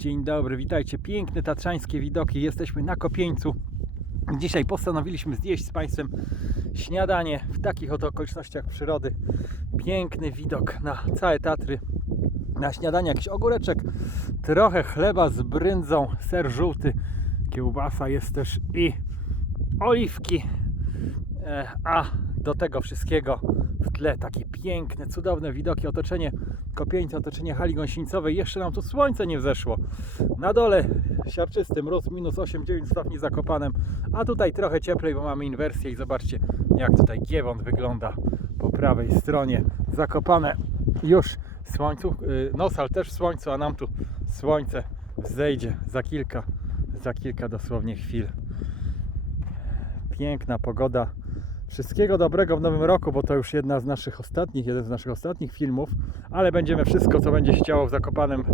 Dzień dobry, witajcie. Piękne tatrzańskie widoki. Jesteśmy na Kopieńcu. Dzisiaj postanowiliśmy zjeść z Państwem śniadanie w takich oto okolicznościach przyrody. Piękny widok na całe Tatry. Na śniadanie jakiś ogóreczek, trochę chleba z bryndzą, ser żółty, kiełbasa jest też i oliwki. E, A do tego wszystkiego w tle takie piękne, cudowne widoki, otoczenie kopieńca, otoczenie hali gąsienicowej. Jeszcze nam tu słońce nie wzeszło. Na dole siarczysty mróz, minus 8-9 stopni zakopanem, a tutaj trochę cieplej, bo mamy inwersję i zobaczcie jak tutaj Giewont wygląda po prawej stronie. Zakopane już w słońcu, yy, Nosal też w słońcu, a nam tu słońce zejdzie za kilka, za kilka dosłownie chwil. Piękna pogoda. Wszystkiego dobrego w nowym roku, bo to już jedna z naszych ostatnich, jeden z naszych ostatnich filmów, ale będziemy wszystko, co będzie się działo w Zakopanem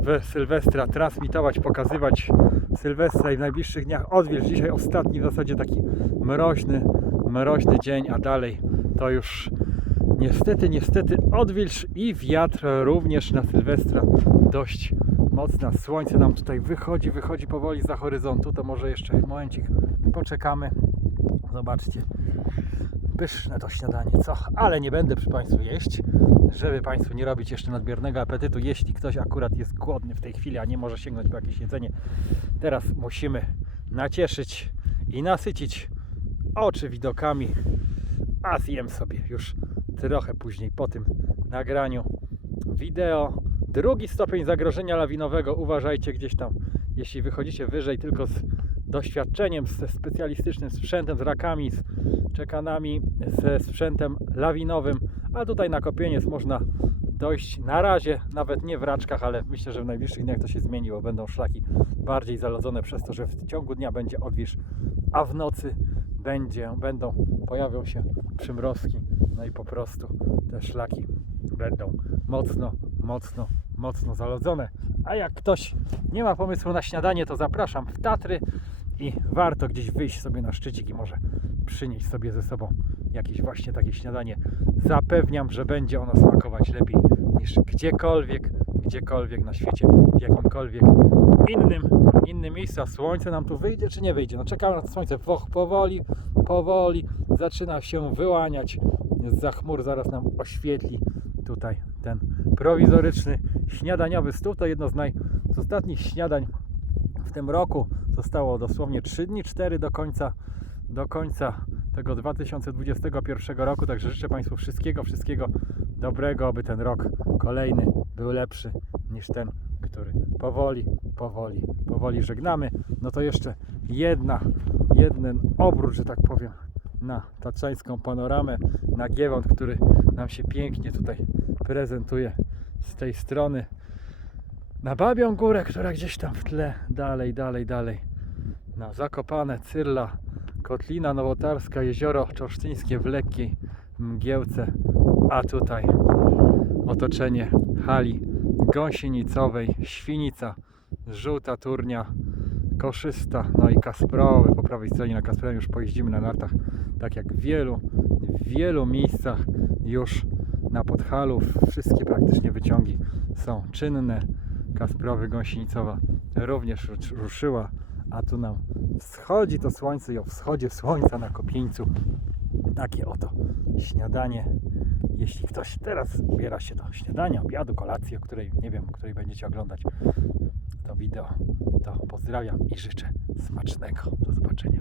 w Sylwestra transmitować, pokazywać Sylwestra i w najbliższych dniach odwilż. Dzisiaj ostatni w zasadzie taki mroźny, mroźny dzień, a dalej to już niestety, niestety odwilż i wiatr również na Sylwestra dość mocna. Słońce nam tutaj wychodzi, wychodzi powoli za horyzontu, to może jeszcze momencik poczekamy. Zobaczcie, pyszne to śniadanie, co? Ale nie będę przy Państwu jeść, żeby Państwu nie robić jeszcze nadmiernego apetytu. Jeśli ktoś akurat jest głodny w tej chwili, a nie może sięgnąć po jakieś jedzenie, teraz musimy nacieszyć i nasycić oczy widokami, a zjem sobie już trochę później po tym nagraniu wideo. Drugi stopień zagrożenia lawinowego, uważajcie gdzieś tam, jeśli wychodzicie wyżej tylko z doświadczeniem, ze specjalistycznym sprzętem, z rakami, z czekanami, ze sprzętem lawinowym, a tutaj na kopieniec można dojść na razie, nawet nie w raczkach, ale myślę, że w najbliższych dniach to się zmieni, bo będą szlaki bardziej zalodzone przez to, że w ciągu dnia będzie odwilż, a w nocy będzie, będą, pojawią się przymrozki, no i po prostu te szlaki będą mocno, mocno, mocno zalodzone. A jak ktoś nie ma pomysłu na śniadanie, to zapraszam w Tatry i warto gdzieś wyjść sobie na szczycik i może przynieść sobie ze sobą jakieś właśnie takie śniadanie. Zapewniam, że będzie ono smakować lepiej niż gdziekolwiek, gdziekolwiek na świecie, w jakimkolwiek innym, innym miejscu. Słońce nam tu wyjdzie czy nie wyjdzie? No czekamy na to słońce powoli, powoli zaczyna się wyłaniać. Za chmur zaraz nam oświetli tutaj ten prowizoryczny śniadaniowy stół. To jedno z, naj, z ostatnich śniadań w tym roku. Zostało dosłownie 3 dni, 4 do końca, do końca tego 2021 roku. Także życzę Państwu wszystkiego, wszystkiego dobrego, aby ten rok kolejny był lepszy niż ten, który powoli, powoli, powoli żegnamy. No to jeszcze jedna, jeden obrót, że tak powiem, na tatrzańską panoramę, na Giewont, który nam się pięknie tutaj prezentuje z tej strony. Na Babią Górę, która gdzieś tam w tle, dalej, dalej, dalej. Na Zakopane, Cyrla, Kotlina Nowotarska, Jezioro Czorsztyńskie w lekkiej mgiełce, a tutaj otoczenie hali gąsienicowej, Świnica, Żółta Turnia, Koszysta, no i Kasprowy. Po prawej stronie na Kasprowym już pojeździmy na nartach, tak jak w wielu, w wielu miejscach już na Podhalu. Wszystkie praktycznie wyciągi są czynne. Kasprowy Gąsienicowa również rusz- ruszyła, a tu nam wschodzi to słońce i o wschodzie słońca na Kopieńcu takie oto śniadanie. Jeśli ktoś teraz ubiera się do śniadania, obiadu, kolacji, o której nie wiem, o której będziecie oglądać to wideo, to pozdrawiam i życzę smacznego. Do zobaczenia.